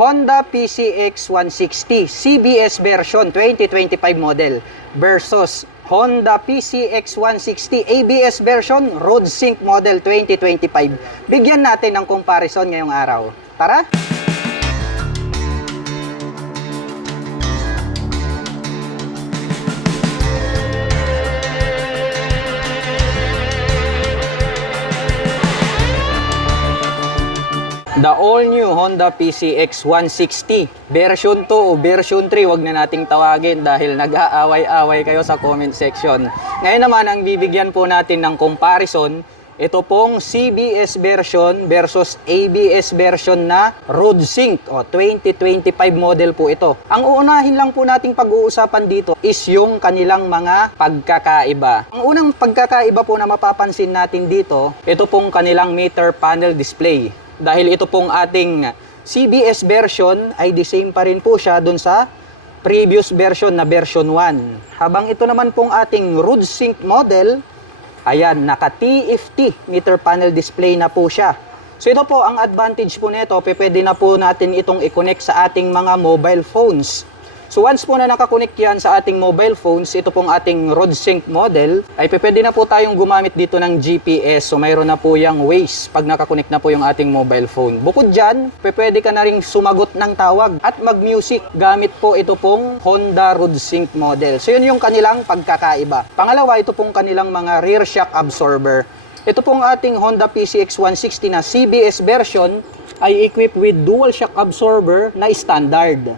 Honda PCX 160 CBS version 2025 model versus Honda PCX 160 ABS version Road Sync model 2025. Bigyan natin ng comparison ngayong araw. Tara! The all-new Honda PCX 160 version 2 o version 3, wag na nating tawagin dahil nag-aaway-away kayo sa comment section. Ngayon naman, ang bibigyan po natin ng comparison, ito pong CBS version versus ABS version na Road Sync o 2025 model po ito. Ang uunahin lang po nating pag-uusapan dito is yung kanilang mga pagkakaiba. Ang unang pagkakaiba po na mapapansin natin dito, ito pong kanilang meter panel display. Dahil ito pong ating CBS version ay the same pa rin po siya dun sa previous version na version 1. Habang ito naman pong ating Road Sync model, ayan, naka TFT meter panel display na po siya. So ito po ang advantage po nito, pwede na po natin itong i-connect sa ating mga mobile phones. So once po na nakakonect yan sa ating mobile phones, ito pong ating Road Sync model, ay pwede na po tayong gumamit dito ng GPS. So mayroon na po yung Waze pag nakakonect na po yung ating mobile phone. Bukod dyan, pwede ka na rin sumagot ng tawag at mag-music gamit po ito pong Honda Road Sync model. So yun yung kanilang pagkakaiba. Pangalawa, ito pong kanilang mga rear shock absorber. Ito pong ating Honda PCX 160 na CBS version ay equipped with dual shock absorber na standard.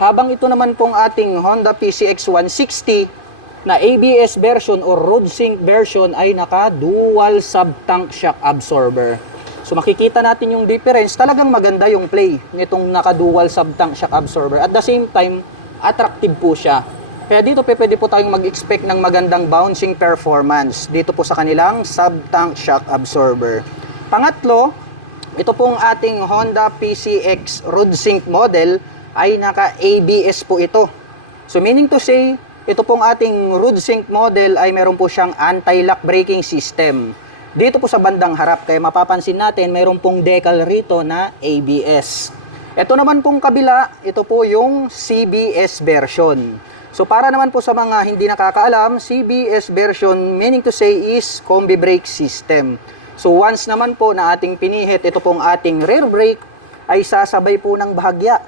Habang ito naman pong ating Honda PCX 160 na ABS version or Road Sync version ay naka-dual sub-tank shock absorber. So makikita natin yung difference. Talagang maganda yung play nitong naka-dual sub-tank shock absorber. At the same time, attractive po siya. Kaya dito pwede po tayong mag-expect ng magandang bouncing performance dito po sa kanilang sub-tank shock absorber. Pangatlo, ito pong ating Honda PCX Road Sync model ay naka-ABS po ito. So meaning to say, ito pong ating Road Sync model ay meron po siyang anti-lock braking system. Dito po sa bandang harap, kaya mapapansin natin, meron pong decal rito na ABS. Ito naman pong kabila, ito po yung CBS version. So para naman po sa mga hindi nakakaalam, CBS version meaning to say is combi brake system. So once naman po na ating pinihit, ito pong ating rear brake ay sasabay po ng bahagya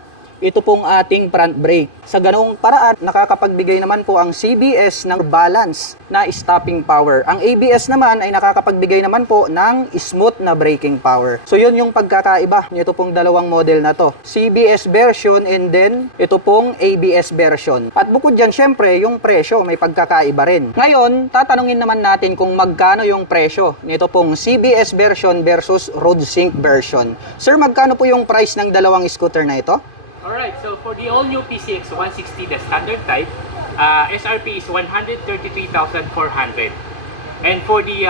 ito pong ating front brake. Sa ganoong paraan, nakakapagbigay naman po ang CBS ng balance na stopping power. Ang ABS naman ay nakakapagbigay naman po ng smooth na braking power. So yun yung pagkakaiba nito pong dalawang model na to. CBS version and then ito pong ABS version. At bukod dyan, syempre, yung presyo may pagkakaiba rin. Ngayon, tatanungin naman natin kung magkano yung presyo nito pong CBS version versus Road Sync version. Sir, magkano po yung price ng dalawang scooter na ito? Alright, so for the all-new PCX 160, the standard type, SRP is 133,400. And for the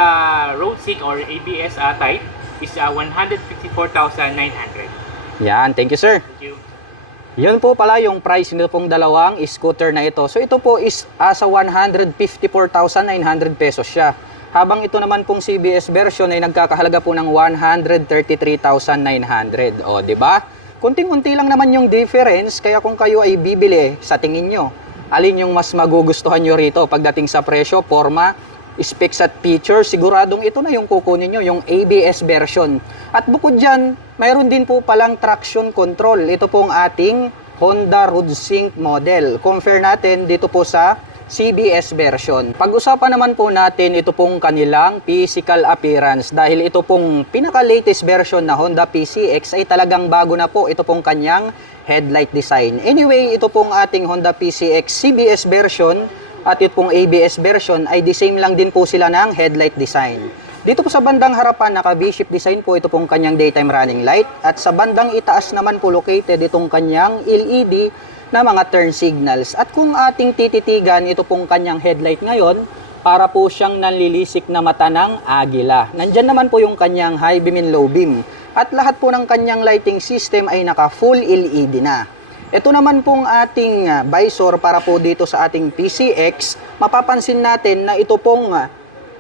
Road Sync or ABS type is 154,900. Yan, thank you sir. Thank you. Yun po pala yung price nito pong dalawang scooter na ito. So ito po is sa 154,900 pesos siya. Habang ito naman pong CBS version ay nagkakahalaga po ng 133,900. O, di ba? Kunting-kunti lang naman yung difference, kaya kung kayo ay bibili, sa tingin nyo, alin yung mas magugustuhan nyo rito pagdating sa presyo, forma, specs at features, siguradong ito na yung kukunin nyo, yung ABS version. At bukod dyan, mayroon din po palang traction control. Ito pong ating Honda Road Sync model. Compare natin dito po sa CBS version. Pag-usapan naman po natin ito pong kanilang physical appearance dahil ito pong pinaka-latest version na Honda PCX ay talagang bago na po ito pong kanyang headlight design. Anyway, ito pong ating Honda PCX CBS version at ito pong ABS version ay the same lang din po sila ng headlight design. Dito po sa bandang harapan, naka V-shape design po ito pong kanyang daytime running light at sa bandang itaas naman po located itong kanyang LED na mga turn signals. At kung ating tititigan, ito pong kanyang headlight ngayon, para po siyang nanlilisik na mata ng agila. Nandyan naman po yung kanyang high beam and low beam. At lahat po ng kanyang lighting system ay naka full LED na. Ito naman pong ating visor para po dito sa ating PCX, mapapansin natin na ito pong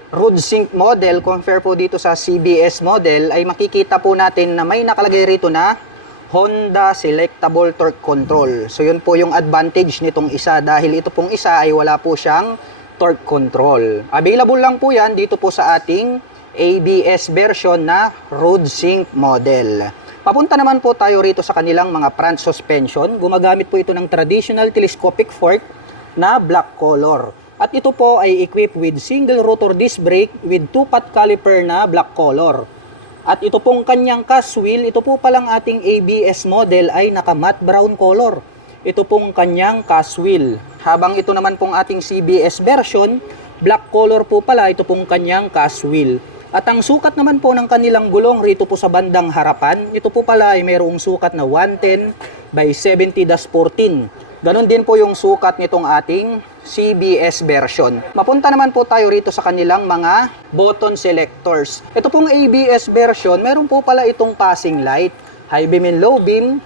Road Sync model, compare po dito sa CBS model, ay makikita po natin na may nakalagay rito na Honda Selectable Torque Control. So yun po yung advantage nitong isa dahil ito pong isa ay wala po siyang torque control. Available lang po yan dito po sa ating ABS version na road sync model. Papunta naman po tayo rito sa kanilang mga front suspension. Gumagamit po ito ng traditional telescopic fork na black color. At ito po ay equipped with single rotor disc brake with 2-pot caliper na black color. At ito pong kanyang cast wheel, ito po palang ating ABS model ay naka matte brown color. Ito pong kanyang cast wheel. Habang ito naman pong ating CBS version, black color po pala ito pong kanyang cast wheel. At ang sukat naman po ng kanilang gulong rito po sa bandang harapan, ito po pala ay mayroong sukat na 110 by 70-14. Ganon din po yung sukat nitong ating CBS version. Mapunta naman po tayo rito sa kanilang mga button selectors. Ito pong ABS version, meron po pala itong passing light, high beam and low beam.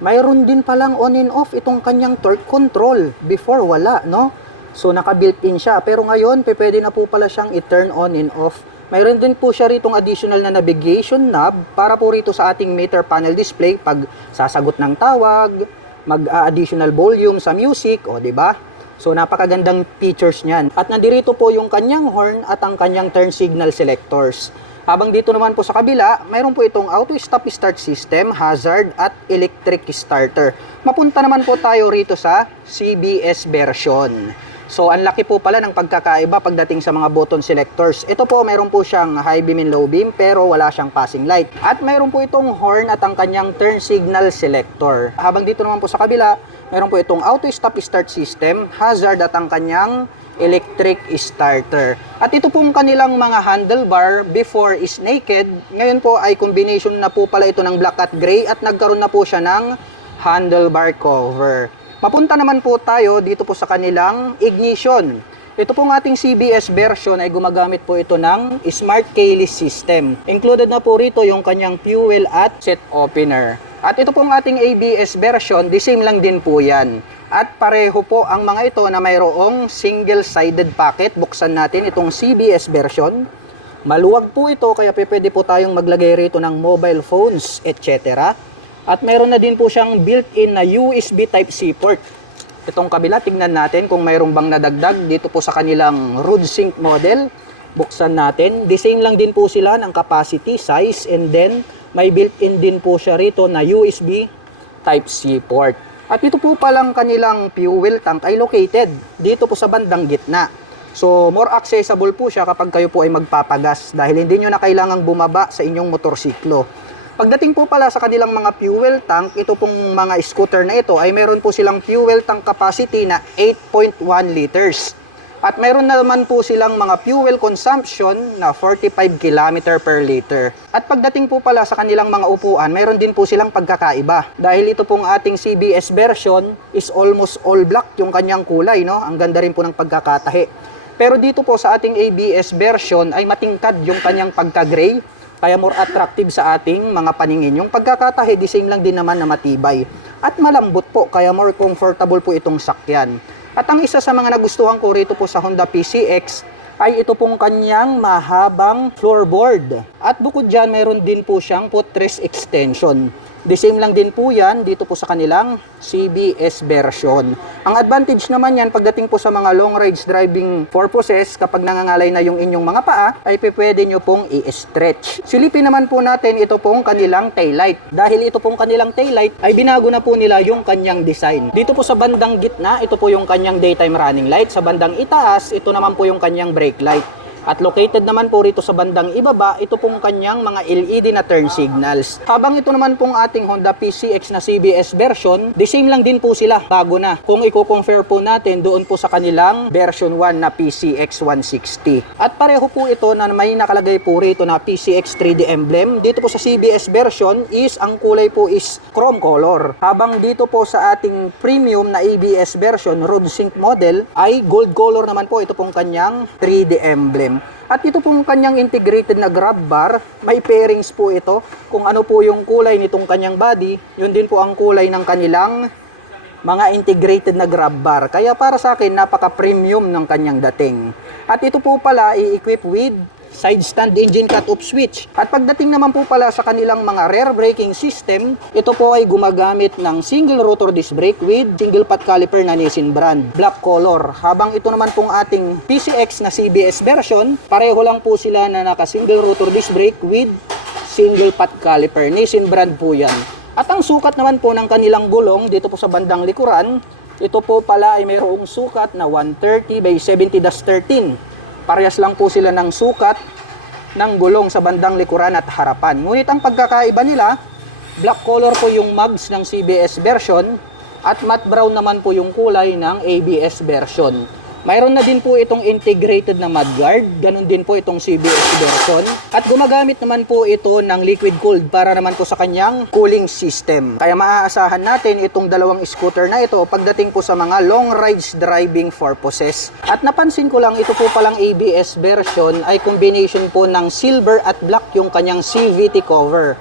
Mayroon din palang on and off itong kanyang torque control. Before wala, no? So naka-built-in siya. Pero ngayon, pwede na po pala siyang i-turn on and off. Mayroon din po siya ritong additional na navigation knob para po rito sa ating meter panel display pag sasagot ng tawag, mag-additional volume sa music, o di ba? So napakagandang features niyan. At nandirito po yung kanyang horn at ang kanyang turn signal selectors. Habang dito naman po sa kabila, mayroon po itong auto stop start system, hazard at electric starter. Mapunta naman po tayo rito sa CBS version. So, ang laki po pala ng pagkakaiba pagdating sa mga button selectors. Ito po, mayroon po siyang high beam and low beam pero wala siyang passing light. At mayroon po itong horn at ang kanyang turn signal selector. Habang dito naman po sa kabila, mayroon po itong auto stop start system, hazard at ang kanyang electric starter. At ito pong kanilang mga handlebar before is naked. Ngayon po ay combination na po pala ito ng black at gray at nagkaroon na po siya ng handlebar cover. Papunta naman po tayo dito po sa kanilang ignition. Ito pong ating CBS version ay gumagamit po ito ng smart keyless system. Included na po rito yung kanyang fuel at set opener. At ito pong ating ABS version, the same lang din po yan. At pareho po ang mga ito na mayroong single-sided packet. Buksan natin itong CBS version. Maluwag po ito kaya pwede po tayong maglagay rito ng mobile phones, etc. At mayroon na din po siyang built-in na USB Type-C port. Itong kabila, tingnan natin kung mayroong bang nadagdag dito po sa kanilang road sync model. Buksan natin. The same lang din po sila ng capacity, size, and then may built-in din po siya rito na USB Type-C port. At ito po palang kanilang fuel tank ay located dito po sa bandang gitna. So, more accessible po siya kapag kayo po ay magpapagas dahil hindi nyo na kailangang bumaba sa inyong motorsiklo. Pagdating po pala sa kanilang mga fuel tank, ito pong mga scooter na ito ay meron po silang fuel tank capacity na 8.1 liters. At meron naman po silang mga fuel consumption na 45 km per liter. At pagdating po pala sa kanilang mga upuan, meron din po silang pagkakaiba. Dahil ito pong ating CBS version is almost all black yung kanyang kulay, no? Ang ganda rin po ng pagkakatahi. Pero dito po sa ating ABS version ay matingkad yung kanyang pagka-gray. Kaya more attractive sa ating mga paningin. Yung pagkakatahi, the same lang din naman na matibay. At malambot po, kaya more comfortable po itong sakyan. At ang isa sa mga nagustuhan ko rito po sa Honda PCX ay ito pong kanyang mahabang floorboard. At bukod dyan, mayroon din po siyang footrest extension. The same lang din po yan dito po sa kanilang CBS version. Ang advantage naman yan pagdating po sa mga long rides driving purposes, kapag nangangalay na yung inyong mga paa, ay pwede nyo pong i-stretch. Silipin naman po natin ito pong kanilang taillight. Dahil ito pong kanilang taillight ay binago na po nila yung kanyang design. Dito po sa bandang gitna, ito po yung kanyang daytime running light. Sa bandang itaas, ito naman po yung kanyang brake light. At located naman po rito sa bandang ibaba, ito pong kanyang mga LED na turn signals. Habang ito naman pong ating Honda PCX na CBS version, the same lang din po sila, bago na. Kung i-compare po natin doon po sa kanilang version 1 na PCX 160. At pareho po ito na may nakalagay po rito na PCX 3D emblem. Dito po sa CBS version is, ang kulay po is chrome color. Habang dito po sa ating premium na ABS version, road sync model, ay gold color naman po ito pong kanyang 3D emblem. At ito pong kanyang integrated na grab bar, may pairings po ito. Kung ano po yung kulay nitong kanyang body, yun din po ang kulay ng kanilang mga integrated na grab bar. Kaya para sa akin, napaka-premium ng kanyang dating. At ito po pala i-equip with side stand engine cut-off switch. At pagdating naman po pala sa kanilang mga rear braking system, ito po ay gumagamit ng single rotor disc brake with single pot caliper na Nissin brand, black color. Habang ito naman pong ating PCX na CBS version, pareho lang po sila na naka single rotor disc brake with single pot caliper, Nissin brand po yan. At ang sukat naman po ng kanilang gulong dito po sa bandang likuran, ito po pala ay mayroong sukat na 130 by 70-13. Parehas lang po sila ng sukat ng gulong sa bandang likuran at harapan. Ngunit ang pagkakaiba nila, black color po yung mugs ng CBS version at matte brown naman po yung kulay ng ABS version. Mayroon na din po itong integrated na mudguard, ganun din po itong CBS version. At gumagamit naman po ito ng liquid cooled para naman po sa kanyang cooling system. Kaya maaasahan natin itong dalawang scooter na ito pagdating po sa mga long rides driving purposes. At napansin ko lang, ito po palang ABS version ay combination po ng silver at black yung kanyang CVT cover.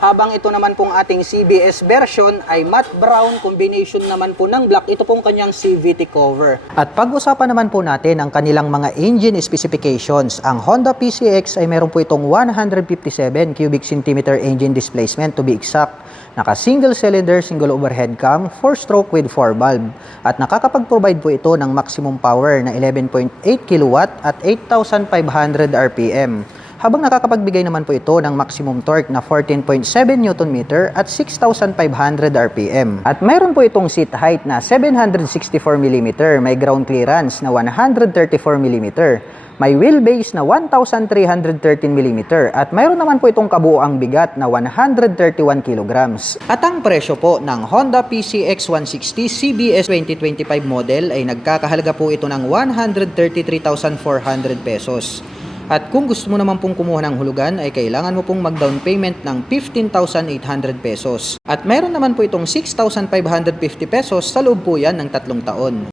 Habang ito naman pong ating CBS version ay matte brown combination naman po ng black, ito pong kanyang CVT cover. At pag-usapan naman po natin ang kanilang mga engine specifications. Ang Honda PCX ay meron po itong 157 cubic centimeter engine displacement to be exact. Naka single cylinder, single overhead cam, 4-stroke with 4 valve. At nakakapag-provide po ito ng maximum power na 11.8 kW at 8,500 RPM. Habang nakakapagbigay naman po ito ng maximum torque na 14.7 Nm at 6,500 RPM. At mayroon po itong seat height na 764 mm, may ground clearance na 134 mm, may wheelbase na 1,313 mm, at mayroon naman po itong kabuuang bigat na 131 kg. At ang presyo po ng Honda PCX 160 CBS 2025 model ay nagkakahalaga po ito ng 133,400 pesos. At kung gusto mo naman pong kumuha ng hulugan ay kailangan mo pong mag-down payment ng 15,800 pesos. At mayroon naman po itong 6,550 pesos sa loob po yan ng 3 taon.